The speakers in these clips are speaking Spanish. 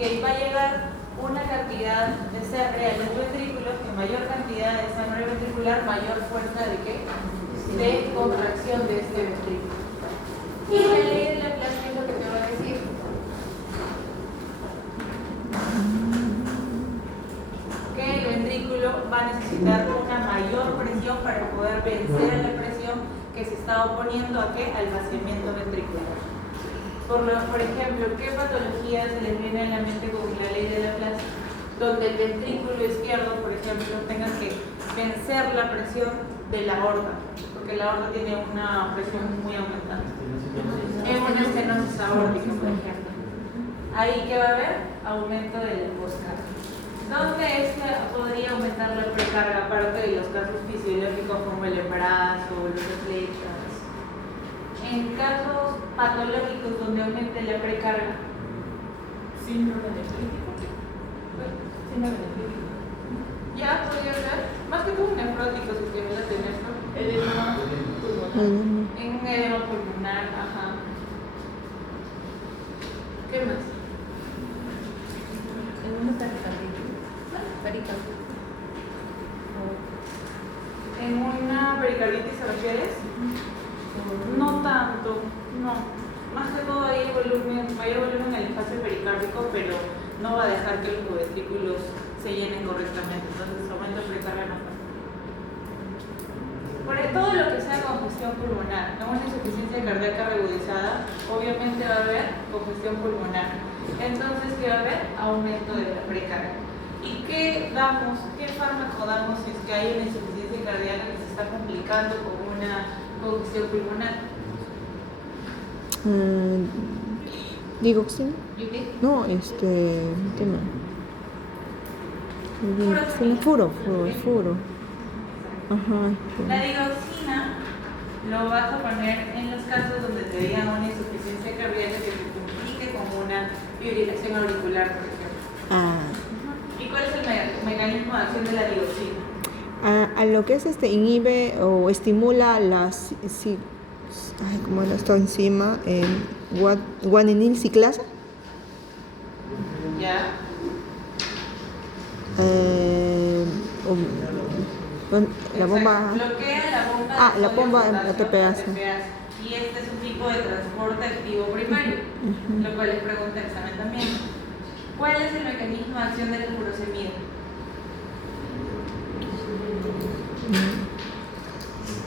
que va a llegar una cantidad de sangre a los ventrículos, que mayor cantidad de sangre ventricular, mayor fuerza de ¿qué? De contracción de este ventrículo. Y la ley de Laplace es lo que te va a decir. Que el ventrículo va a necesitar una mayor presión para poder vencer a la presión que se está oponiendo ¿a qué? Al vaciamiento ventricular. Por ejemplo, ¿qué patología se les viene a la mente con la ley de Laplace? Donde el ventrículo izquierdo, por ejemplo, tenga que vencer la presión de la aorta, porque la aorta tiene una presión muy aumentada. En una estenosis aórtica, por ejemplo. Ahí, ¿qué va a haber? Aumento del postcardio. ¿Dónde es que podría aumentar la precarga, aparte de los casos fisiológicos como el embarazo o los flechas? En casos patológicos donde aumente la precarga. Síndrome nefrítico. Síndrome nefrítico. Ya podría ser, más que todo un nefrótico, si quieres tener esto. Edema pulmonar. En un edema pulmonar, ajá. ¿Qué más? En una pericarditis. ¿En una pericarditis se refieres? No tanto, no. Más que todo hay mayor volumen en el espacio pericárdico, pero no va a dejar que los ventrículos se llenen correctamente. Entonces, aumento de precarga no pasa. Por todo lo que sea congestión pulmonar, en una insuficiencia cardíaca regudizada, obviamente va a haber congestión pulmonar. Entonces, ¿qué va a haber? Aumento de la precarga. ¿Y qué damos? ¿Qué fármaco damos si es que hay una insuficiencia cardíaca que se está complicando con una congestión pulmonar? ¿Digoxina? No, ¿qué más? Furo. Ajá. La digoxina lo vas a poner en los casos donde te digan una insuficiencia cardíaca que se complique con una fibrilación auricular, por ejemplo. ¿Y cuál es el mecanismo de acción de la digoxina? A lo que es inhibe o estimula las como no está encima, guanilin ciclasa. ¿Ya? La bomba. Bloquea la bomba de ATPase. Y este es un tipo de transporte activo primario, lo cual les pregunta el examen también. ¿Cuál es el mecanismo de acción de la furosemida?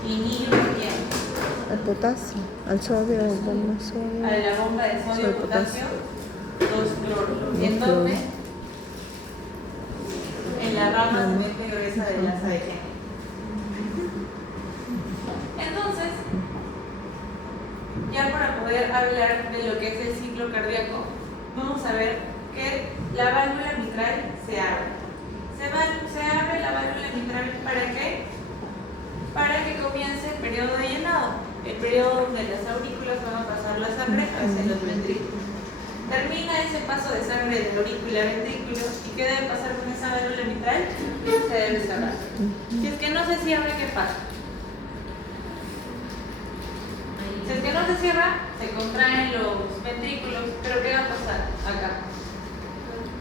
Inhibe al potasio, al sodio, a la bomba de sodio potasio 2-cloro. ¿En dónde? En la rama sumamente gruesa de la ADG. Entonces, ya para poder hablar de lo que es el ciclo cardíaco, vamos a ver que la válvula mitral se abre. Se abre la válvula mitral ¿para qué? Para que comience el periodo de llenado, el periodo donde las aurículas van a pasar la sangre hacia los ventrículos. Termina ese paso de sangre de aurícula a ventrículo y ¿qué debe pasar con esa válvula mitral? Se debe cerrar. Si es que no se cierra, ¿qué pasa? Si es que no se cierra, se contraen los ventrículos, pero ¿qué va a pasar acá?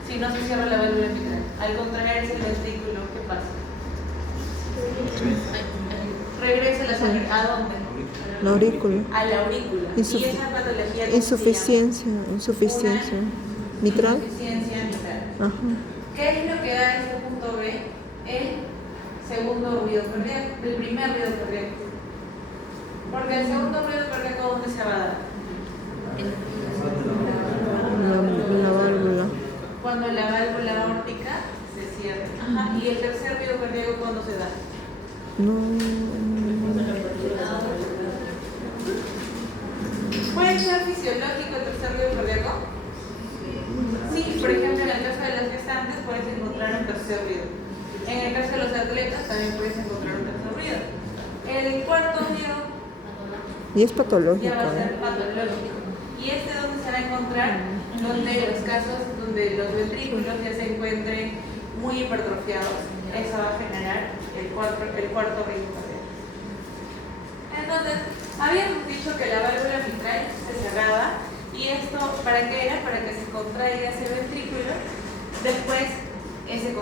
Si no se cierra la válvula mitral, al contraerse el ventrículo, ¿qué pasa? Regresa la sangre, ¿a dónde? La aurícula. A la aurícula. Y esa patología insuficiencia mitral. Insuficiencia mitral. Ajá. ¿Qué es lo que da este punto B? El segundo ruido cardíaco, el primer ruido cardíaco. Porque el segundo ruido cardíaco, ¿dónde se va a dar? La válvula. Cuando la válvula aórtica se cierra. Ajá. ¿Y el tercer ruido cardíaco cuándo se da? ¿Puede ser fisiológico el tercer ruido cardíaco? Sí, por ejemplo, en el caso de las gestantes puedes encontrar un tercer ruido. En el caso de los atletas también puedes encontrar un tercer ruido. El cuarto ruido y es patológico. Ya va a ser patológico. ¿Y dónde se va a encontrar? Donde los casos donde los ventrículos ya se encuentren muy hipertrofiados. Eso va a generar el cuarto ruido cardíaco. Entonces, habíamos dicho que la válvula mitral se cerraba y ¿Y esto para qué era? Para que se contraiga ese ventrículo. Después ese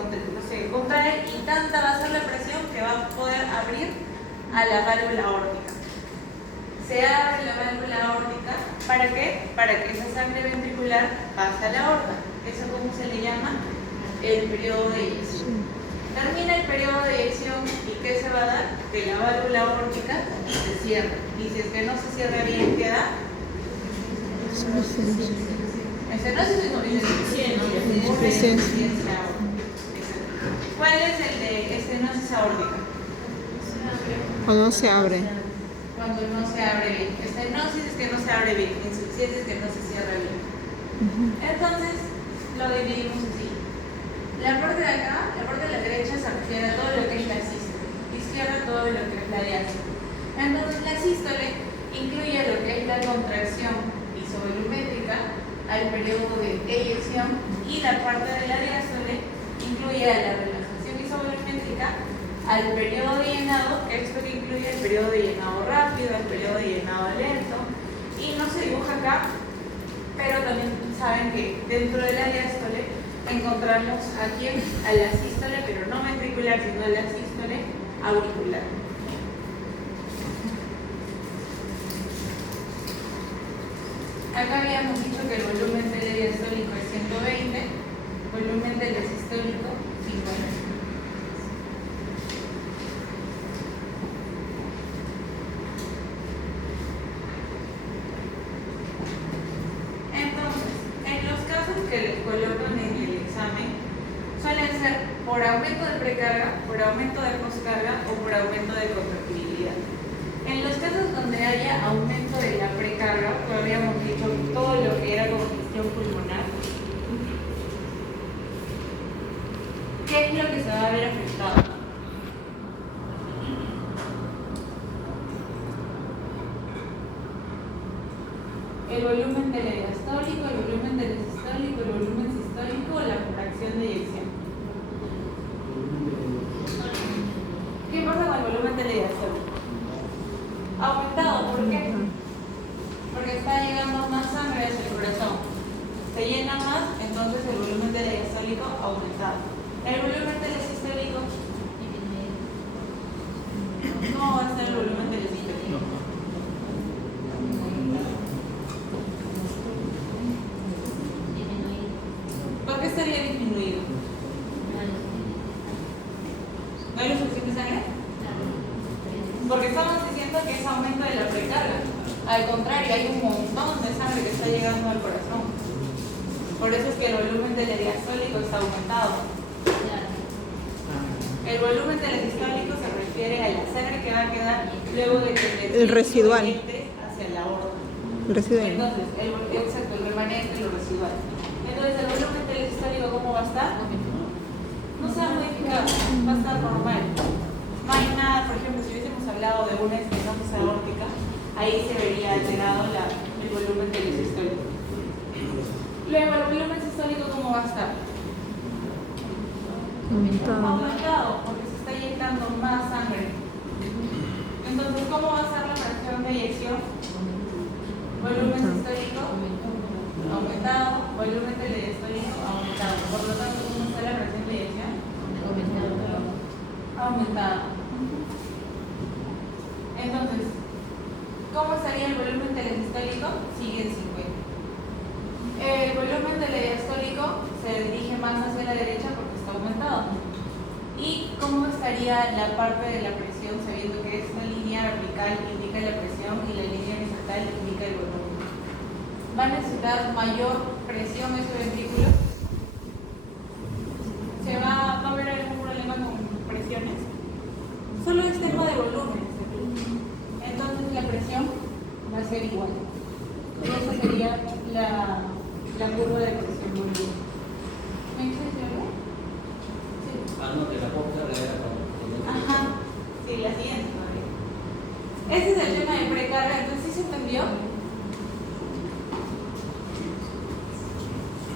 se contrae y tanta va a ser la presión que va a poder abrir a la válvula aórtica. Se abre la válvula aórtica, ¿para qué? Para que esa sangre ventricular pase a la aorta. ¿Eso cómo se le llama? El periodo de eyección. Termina el periodo de eyección y ¿qué se va a dar? Que la válvula aórtica se cierra. Y si es que no se cierra bien, ¿qué da? Estenosis o insuficiencia aórtica. ¿Cuál es el de estenosis aórtica? Cuando no se abre. Cuando no se abre bien. Estenosis es que no se abre bien, insuficiencia es que no se cierra bien. Entonces, lo dividimos así. La parte de acá, la parte de la derecha se refiere a todo lo que es la sístole, izquierda todo lo que es la diástole. Entonces, la sístole incluye lo que es la contracción isovolumétrica al periodo de eyección y la parte de la diástole incluye a la relajación isovolumétrica al periodo de llenado, que esto que incluye el periodo de llenado rápido, el periodo de llenado lento, y no se dibuja acá, pero también saben que dentro de la diástole encontramos aquí a la sístole, pero no ventricular, sino a la sístole auricular. Acá habíamos dicho que el volumen telediastólico es 120, volumen telesistólico 50. Que les colocan en el examen suelen ser por aumento de precarga, por aumento de poscarga o por aumento de contractibilidad. En los casos donde haya aumento de la precarga, pues habíamos dicho todo lo que era congestión pulmonar, ¿qué es lo que se va a ver afectado? El volumen telediastólico, el volumen telesistólico, el volumen sistólico o la fracción de eyección. ¿Qué pasa con el volumen telediastólico? Aumentado, ¿por qué? Porque está llegando más sangre hacia el corazón. Se llena más, entonces el volumen telediastólico aumentado. El volumen telesistólico, ¿cómo va a ser el volumen telesistólico? Estaría disminuido. ¿No hay lo suficiente sangre? Porque estamos diciendo que es aumento de la precarga. Al contrario, hay un montón de sangre que está llegando al corazón. Por eso es que el volumen telediastólico está aumentado. El volumen telesistólico se refiere a la sangre que va a quedar luego de que el residual hacia la aorta. El residual. Entonces, exacto, el remanente, lo residual. Entonces, el volumen telesistólico, ¿cómo va a estar? No se va a modificar, va a estar normal. No hay nada, por ejemplo, si hubiésemos hablado de una estenosis aórtica, ahí se vería alterado el volumen telesistólico. Luego, el volumen sistólico, ¿cómo va a estar? Aumentado, porque se está inyectando más sangre. Entonces, ¿cómo va a ser la fracción de eyección? Volumen sistólico aumentado, volumen telediastólico aumentado. Por lo tanto, ¿cómo está la fracción de eyección? Aumentado. Entonces, ¿cómo estaría el volumen telesistólico? Sigue en 50. El volumen telediastólico se dirige más hacia la derecha porque está aumentado. ¿Y cómo estaría la parte de la presión, sabiendo que esta línea vertical indica la presión y la línea horizontal indica el volumen? ¿Va a necesitar mayor presión ese ventrículo? ¿Va a haber algún problema con presiones? Solo es tema de volumen. Entonces la presión va a ser igual. Y esa sería la curva de presión volumen. ¿Me entiendes algo? Sí. No, de la posca era Ajá. Sí, la siguiente todavía. Ese es el tema de precarga. Entonces, ¿sí se entendió?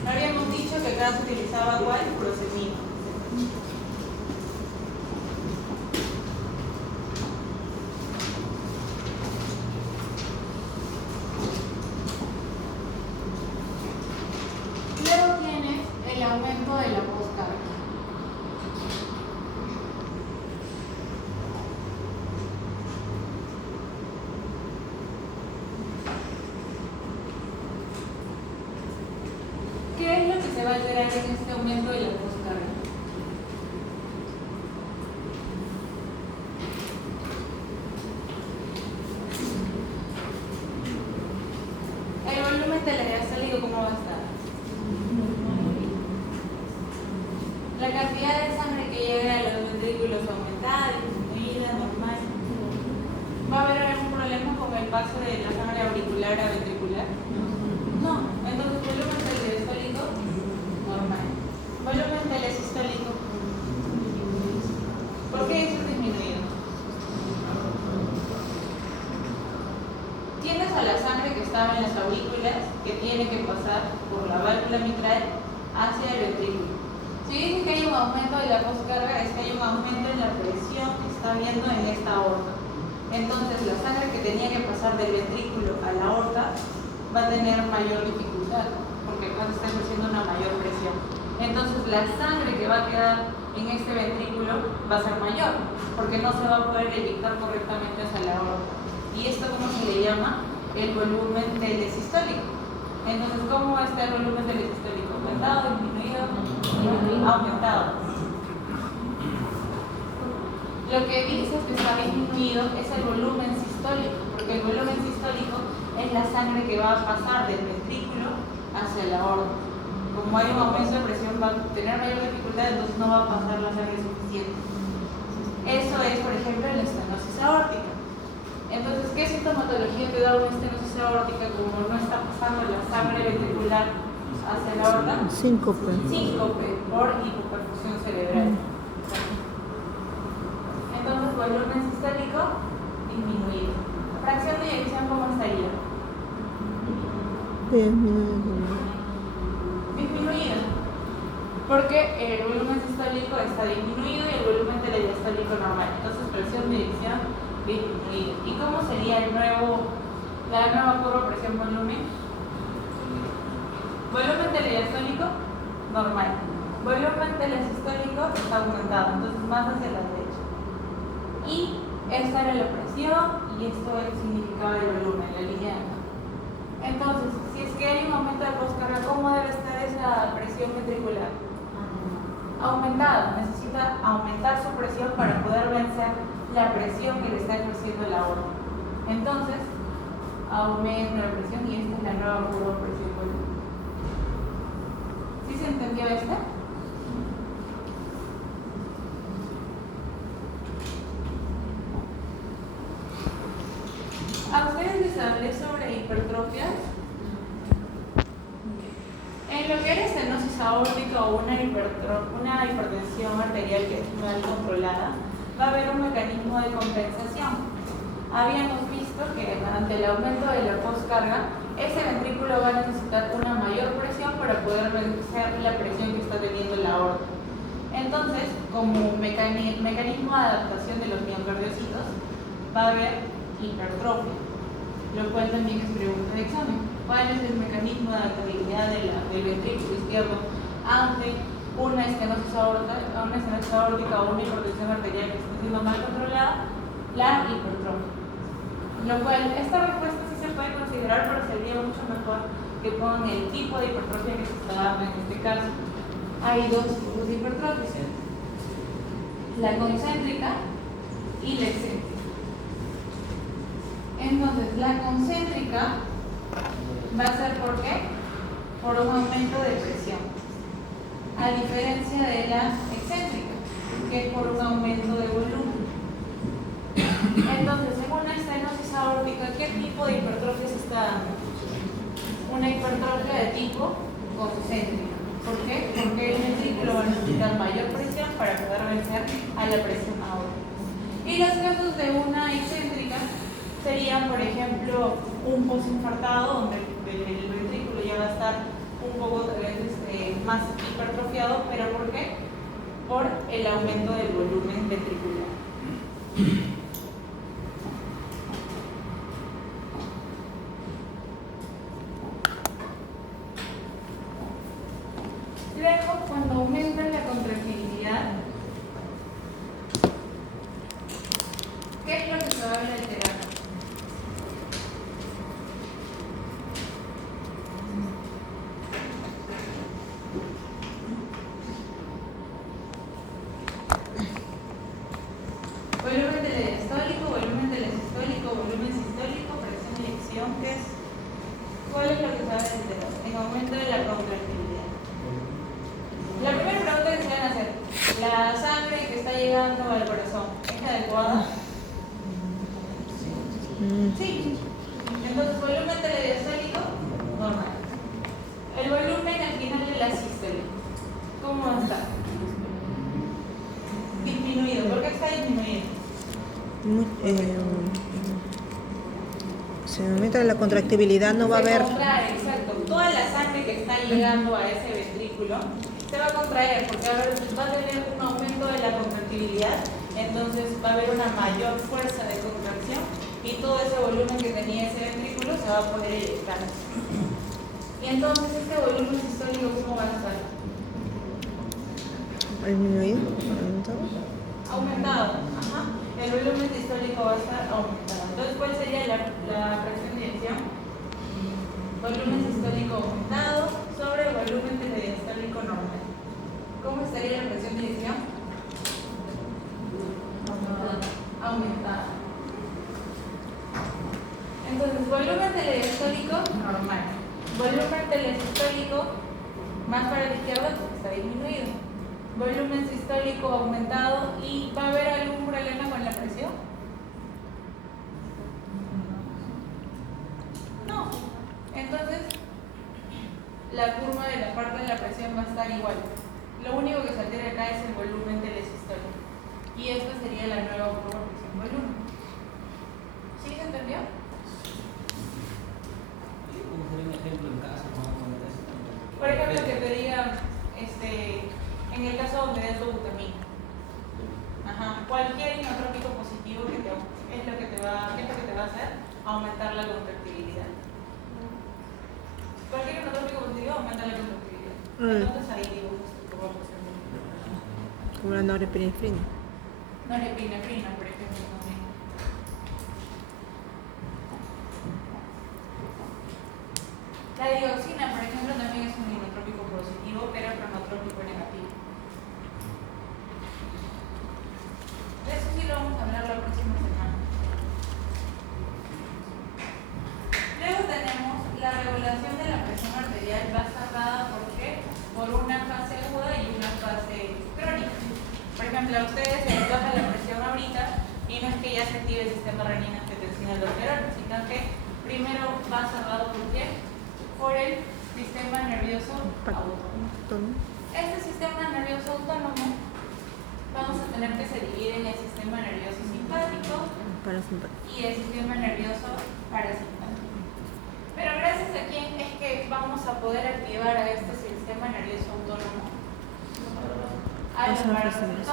Habíamos dicho que acá se utilizaba ¿cuál? Prosemina. aumento de la poscarga. ¿Qué es lo que se va a alterar en este aumento de la poscarga? El volumen del diastólico, ¿cómo va a estar? La cantidad de sangre que llega a los ventrículos aumentada, disminuida, normal. ¿Va a haber algún problema con el paso de la sangre auricular a ventricular? No. Entonces, volumen del diastólico, normal. Volumen del sistólico. ¿Por qué eso es disminuido? Tienes a la sangre que estaba en las aurículas que tiene que pasar por la válvula mitral hacia el ventrículo. Si dicen que hay un aumento de la poscarga, es que hay un aumento en la presión que está habiendo en esta aorta. Entonces, la sangre que tenía que pasar del ventrículo a la aorta va a tener mayor dificultad, porque acá está ejerciendo una mayor presión. Entonces, la sangre que va a quedar en este ventrículo va a ser mayor, porque no se va a poder eyectar correctamente hacia la aorta. ¿Y esto cómo se le llama? El volumen del sistólico. Entonces, ¿cómo va a estar el volumen del sistólico? ¿Aumentado, disminuido? Aumentado. Lo que dice que está disminuido es el volumen sistólico, porque el volumen sistólico es la sangre que va a pasar del ventrículo hacia la aorta. Como hay un aumento de presión, va a tener mayor dificultad, entonces no va a pasar la sangre suficiente. Eso es, por ejemplo, la estenosis aórtica. Entonces, ¿qué sintomatología te da una estenosis aórtica como no está pasando la sangre ventricular hacia la aorta? Síncope. Síncope por hipoperfusión cerebral. Entonces, volumen sistólico disminuido. Fracción de eyección, ¿cómo estaría? Disminuido. Porque el volumen sistólico está disminuido y el volumen telediastólico normal. Entonces, presión de eyección disminuida. ¿Y cómo sería la nueva curva presión-volumen? Volumen telediastólico normal. Volumen telesistólico está aumentado, entonces más hacia la derecha. Y esta era la presión y esto es el significado del volumen, la línea de acá. Entonces, si es que hay un aumento de poscarga, ¿cómo debe estar esa presión ventricular? Aumentada. Necesita aumentar su presión para poder vencer la presión que le está ejerciendo la aorta. Entonces, aumenta la presión y esta es la nueva curva presión-volumen. ¿Sí se entendió esta? A ustedes les hablé sobre hipertrofias. En lo que era estenosis aórtica o una hipertensión arterial que es mal controlada, va a haber un mecanismo de compensación. Habíamos visto que ante el aumento de la poscarga, ese ventrículo va a necesitar una mayor presión para poder vencer la presión que está teniendo la aorta. Entonces, como mecanismo de adaptación de los miocardiocitos, va a haber hipertrofia, lo cual también es pregunta de examen. ¿Cuál es el mecanismo de adaptabilidad del ventrículo izquierdo ante una estenosis aórtica o una hipertensión arterial que está siendo mal controlada? La hipertrofia. Lo cual, esta respuesta sí se puede considerar, pero sería mucho mejor que pongan el tipo de hipertrofia que se está dando en este caso. Hay dos tipos de hipertrofia: la concéntrica y la excéntrica. Entonces, la concéntrica va a ser ¿por qué? Por un aumento de presión, a diferencia de la excéntrica, que es por un aumento de volumen. Entonces, según una estenosis aórtica, ¿qué tipo de hipertrofia se está dando? Una hipertrofia de tipo concéntrica. ¿Por qué? Porque el ventrículo va a necesitar mayor presión para poder vencer a la presión aórtica. Y los casos de una excéntrica serían, por ejemplo, un postinfartado, donde el ventrículo ya va a estar un poco más hipertrofiado, pero ¿por qué? Por el aumento del volumen ventricular. Luego, cuando aumenta la contractilidad, ¿qué es lo que se va a ver alterado? Volumen telediastólico, volumen telesistólico, volumen sistólico, presión y eyección, ¿qué es? ¿Cuál es lo que se va a ver alterado? En aumento de la contractilidad. La primera pregunta que se van a hacer, ¿la sangre que está llegando al corazón es adecuada? Sí. Entonces, volumen telediastólico, normal. El volumen al final de la sístole, ¿cómo va a estar? Disminuido. ¿Por qué está disminuido? Si aumenta la contractibilidad no va a haber... Exacto. Toda la sangre que está llegando a ese ventrículo se va a contraer porque va a tener un aumento de la contractibilidad, entonces va a haber una mayor fuerza de contracción y todo ese volumen que tenía ese ventrículo se va a poder eyectar. Y entonces este volumen sistólico, ¿cómo va a estar? ¿Disminuido? Aumentado. Ajá. El volumen sistólico va a estar aumentado. Entonces, ¿cuál sería la presión de eyección? Volumen sistólico aumentado sobre volumen telediastólico normal. ¿Cómo estaría la presión de eyección? Aumentada. Entonces, volumen telediastólico normal. Volumen telesistólico más para la izquierda porque está disminuido. Volumen sistólico aumentado. ¿Y va a haber algún problema con la presión? No. Entonces, la curva de la parte de la presión va a estar igual. Lo único que se altera acá es el volumen telesistólico. Y esta sería la nueva curva presión-volumen. ¿Sí se entendió? ¿Cómo sería un ejemplo en casa? Por ejemplo, que te diga, en el caso donde des dobutamina. Ajá. Cualquier inotrópico positivo que es lo que te va a hacer aumentar la contractibilidad. Cualquier inotrópico positivo aumenta la contractibilidad. Entonces ahí digo, ¿cómo funciona? Como la norepinefrina. Norepinefrina, por ejemplo, también. La dioxina, por ejemplo, también es un inotrópico positivo, pero cronotrópico negativo. De eso sí lo vamos a hablar la próxima semana. Luego tenemos la regulación de la presión arterial basada por una fase aguda y una fase crónica. Por ejemplo, a ustedes se les baja la presión ahorita y no es que ya se active el sistema renina angiotensina aldosterona, sino que primero va cerrado por qué? Por el sistema nervioso autónomo. Este sistema nervioso autónomo vamos a tener que se divide en el sistema nervioso simpático y el sistema nervioso parasimpático. Pero gracias a quién es que vamos a poder activar a este sistema nervioso autónomo. A los varoreceptores.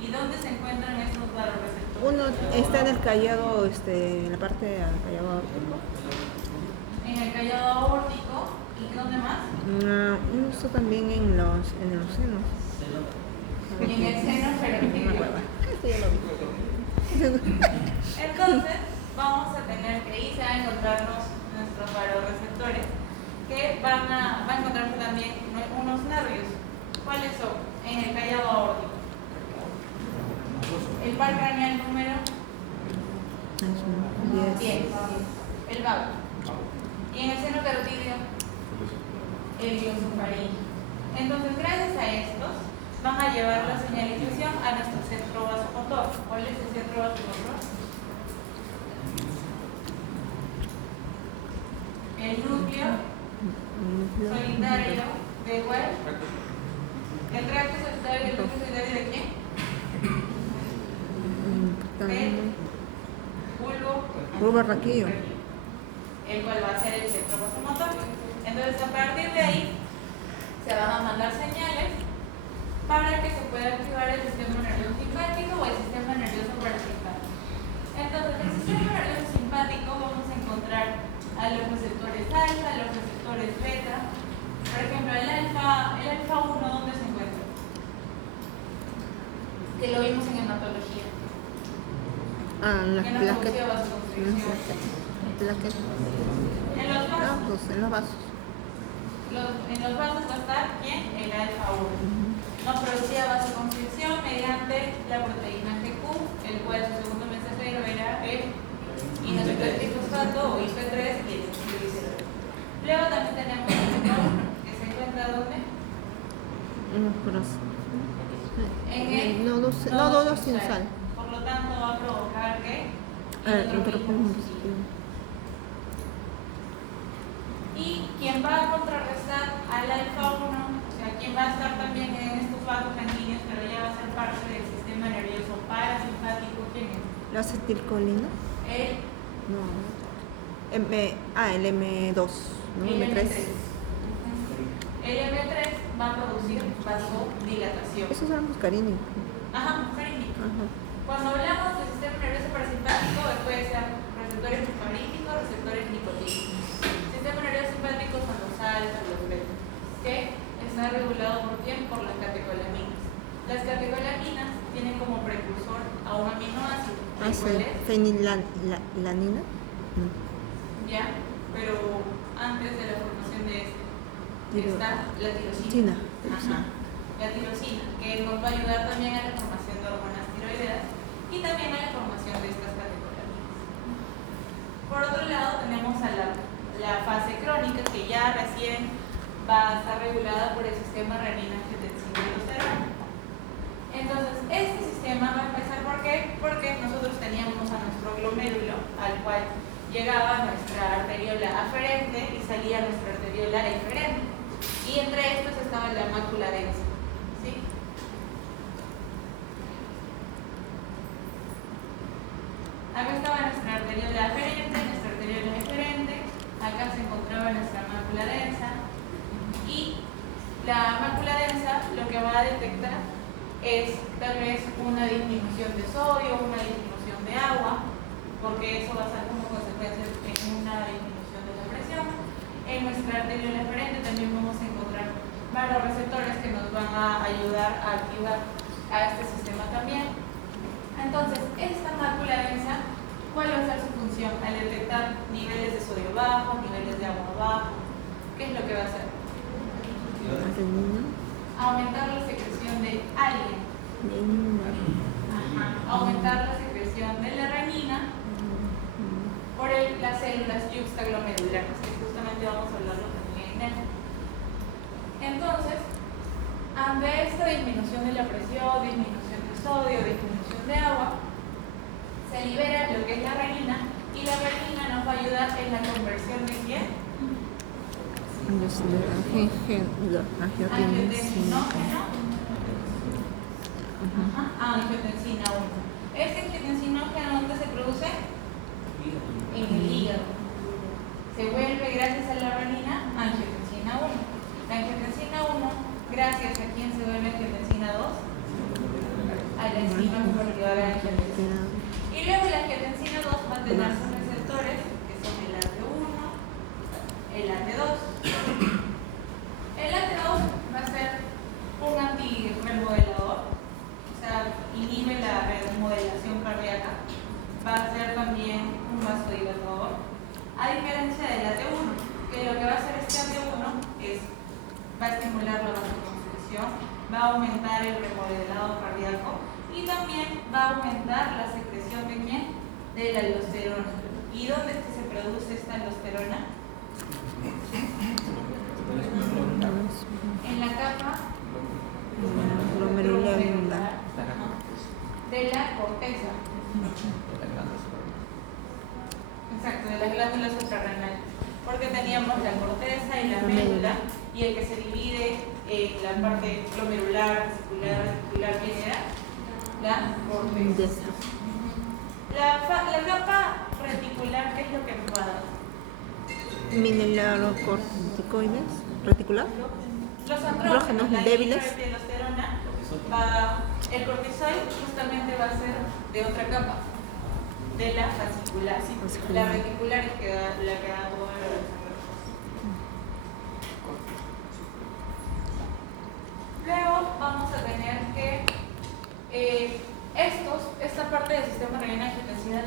¿Y dónde se encuentran estos varoreceptores? Uno está en el callado, en la parte del callado aórtico. En el callado aórtico. ¿Y dónde más? Uno está también en los senos. Y en el seno ferrotídeo. Esto ya lo vi. Entonces, vamos a tener que ahí se van a encontrarnos nuestros varoreceptores que va a encontrarse también unos nervios. ¿Cuáles son? En el callado aórtico. El par craneal número 10. El vago. Y en el seno carotídeo, el gliosofaríngeo. Entonces, gracias a estos, van a llevar la señalización a nuestro centro vasomotor. ¿Cuál es el centro vasomotor? El núcleo solitario de cuál? ¿El tracto solitario y el núcleo solitario de quién? Del bulbo raquídeo. El cual va a ser el centro vasomotor. Entonces, a partir de ahí, se van a mandar señales para que se pueda activar el sistema nervioso simpático o el sistema nervioso parasimpático. Entonces, en el sistema nervioso simpático vamos a encontrar a los receptores alfa, a los receptores beta. Por ejemplo, el alfa 1 las ¿Qué nos plaquetas. producía vasoconstricción? Plaquetas. En los No, vasos. pues en los vasos. En los vasos va a estar ¿quién? El alfa 1. Nos producía vasoconstricción mediante la proteína GQ, el cual su segundo mensajero era el inositol-trifosfato o IP3 y el acetilglicerol. Luego también tenemos el GQ1, que se encuentra ¿dónde? En los corazones. En el Nodo sin sal. Por lo tanto va a provocar que Entropismo. y quien va a contrarrestar al alfa 1, o sea, quien va a estar también en estos vasos sanguíneos, pero ya va a ser parte del sistema nervioso parasimpático, ¿quién es? ¿La acetilcolina? El No. El M2. ¿No? M3. El M3 va a producir vasodilatación. Esos eran muscarínicos. Ajá, muscarínico. Ajá. Cuando hablamos del sistema nervioso parasimpático, puede ser receptores muscarínicos, receptores nicotínicos. Sistema nervioso simpático son los alfa, los beta, que está regulado por quién? Por las catecolaminas. Las catecolaminas tienen como precursor a un aminoácido. Ah, sí. ¿Cuál es? Fenilanina. Ya, pero antes de la formación de este está la tirosina. Ajá. La tirosina, que nos va a ayudar también a la formación de hormonas tiroideas y también a la formación de estas catecolaminas. Por otro lado, tenemos a la fase crónica, que ya recién va a estar regulada por el sistema renina-angiotensina-aldosterona. Entonces, este sistema va a empezar ¿por qué? Porque nosotros teníamos a nuestro glomérulo, al cual llegaba nuestra arteriola aferente y salía nuestra arteriola eferente. Y entre estos estaba la mácula densa. ¿Sí? Acá estaba nuestra arteriola aferente, nuestra arteriola eferente. Acá se encontraba nuestra mácula densa. Y la mácula densa lo que va a detectar es tal vez una disminución de sodio, una disminución de agua, porque eso va a ser como consecuencia en una disminución de la presión. En nuestra arteriola eferente también vamos a encontrar varios receptores que nos van a ayudar a activar a este sistema también. Entonces, esta mácula densa, ¿cuál va a ser su función? Al detectar niveles de sodio bajo, niveles de agua bajo, ¿qué es lo que va a hacer? Aumentar la secreción de alguien. Aumentar la secreción de la renina por las células yuxtaglomerulares, que justamente vamos a hablarlo también en él. Entonces, ante esta disminución de la presión, disminución de sodio, disminución de agua, se libera lo que es la renina, y la renina nos va a ayudar en la conversión de ¿quién? Angiotensinógeno a angiotensina 1. Este angiotensinógeno, ¿dónde se produce? En el hígado. Se vuelve, gracias a la renina, angiotensina 1. La angiotensina 1, gracias a quién se vuelve angiotensina 2? A la enzima convertidora de angiotensina. Y luego la angiotensina 2 va a tener sus receptores, que son el AT1, el AT2. El AT2 va a ser un antirremodelador, o sea, inhibe la remodelación cardíaca. Va a ser también un vasodilatador, a diferencia del AT1, que lo que va a hacer este AT1 es, va a estimular la vasoconstricción, va a aumentar el remodelado cardíaco y también va a aumentar la secreción de ¿quién? De la aldosterona. ¿Y dónde es que se produce esta aldosterona? En la capa glomerular de la corteza. Exacto, de las glándulas suprarrenales. Porque teníamos la corteza y la médula, y el que se divide en la parte glomerular, vesicular, ¿quién era? La corteza. La capa reticular, ¿qué es lo que nos va a dar? Mineralocorticoides, reticular. Los andrógenos, la débiles. dihidroepiandrosterona, el cortisol justamente va a ser de otra capa, de la fascicular. La reticular es la que da todo el desarrollo. Luego vamos a tener que esta parte del sistema renina-angiotensina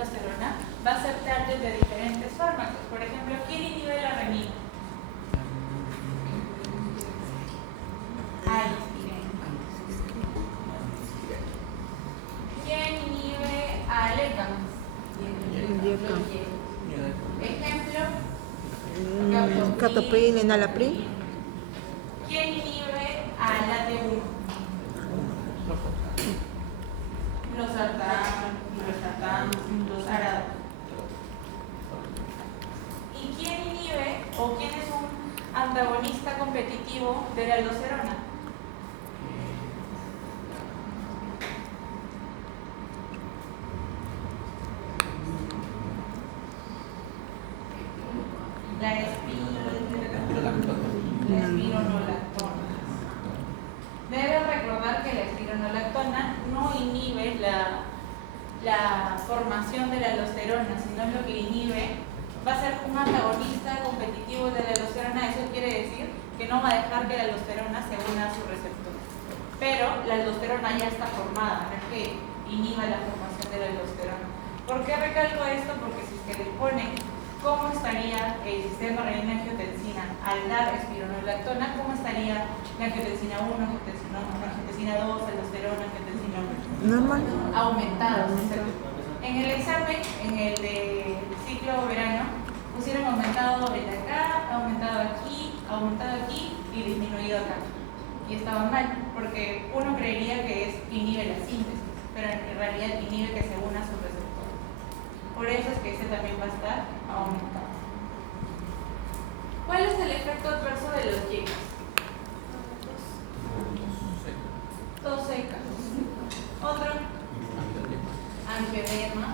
captopril, enalapril. ¿Quién inhibe al AT1? Los sartán, los arados. ¿Y quién inhibe o quién es un antagonista competitivo de la aldosterona? La espironolactona. Deben recordar que la espironolactona no inhibe la formación de la aldosterona, sino lo que inhibe va a ser un antagonista competitivo de la aldosterona. Eso quiere decir que no va a dejar que la aldosterona se una a su receptor. Pero la aldosterona ya está formada, no es que inhiba la formación de la aldosterona. ¿Por qué recalco esto? Porque si se le pone cómo estaría el sistema renina-angiotensina al dar espironolactona, cómo estaría la angiotensina 1, angiotensina 2, aldosterona, angiotensina 1. Normal. Aumentados. En el examen, en el de ciclo verano, pusieron aumentado desde acá, aumentado aquí y disminuido acá. Y estaba mal, porque uno creería que inhibe la síntesis, pero en realidad inhibe que se una a su receptor. Por eso es que ese también va a estar aumentado. ¿Cuál es el efecto adverso de los YECAs? Tos seca. Otro. Angioedema.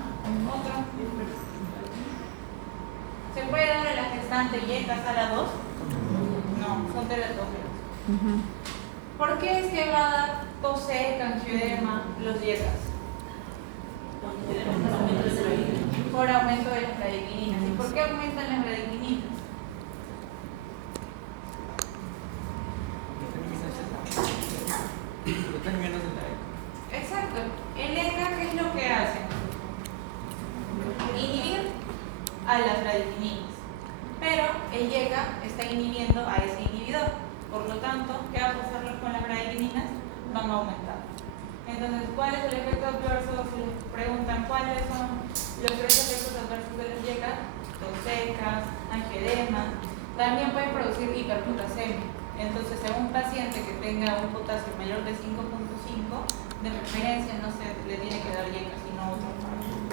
Otro. ¿Se puede dar a la gestante YECAs a la 2? No, son teratógenos. ¿Por qué es que va a dar tos seca, angioedema, los YECAs? Por aumento de las radiquininas. ¿Y por qué aumentan las radiquininas? Exacto. El ECA, ¿qué es lo que hace? Inhibir a las radiquininas. Pero el YECA está inhibiendo a ese inhibidor. Por lo tanto, ¿qué va a pasar con las radiquininas? Van a aumentar. Entonces, ¿cuál es el efecto adverso? Si les preguntan cuáles son los tres efectos adversos de los YECA: tos secas, angioedema. También pueden producir hiperpotasemia. Entonces, a un paciente que tenga un potasio mayor de 5.5, de preferencia no se le tiene que dar YECA, sino otro fármaco.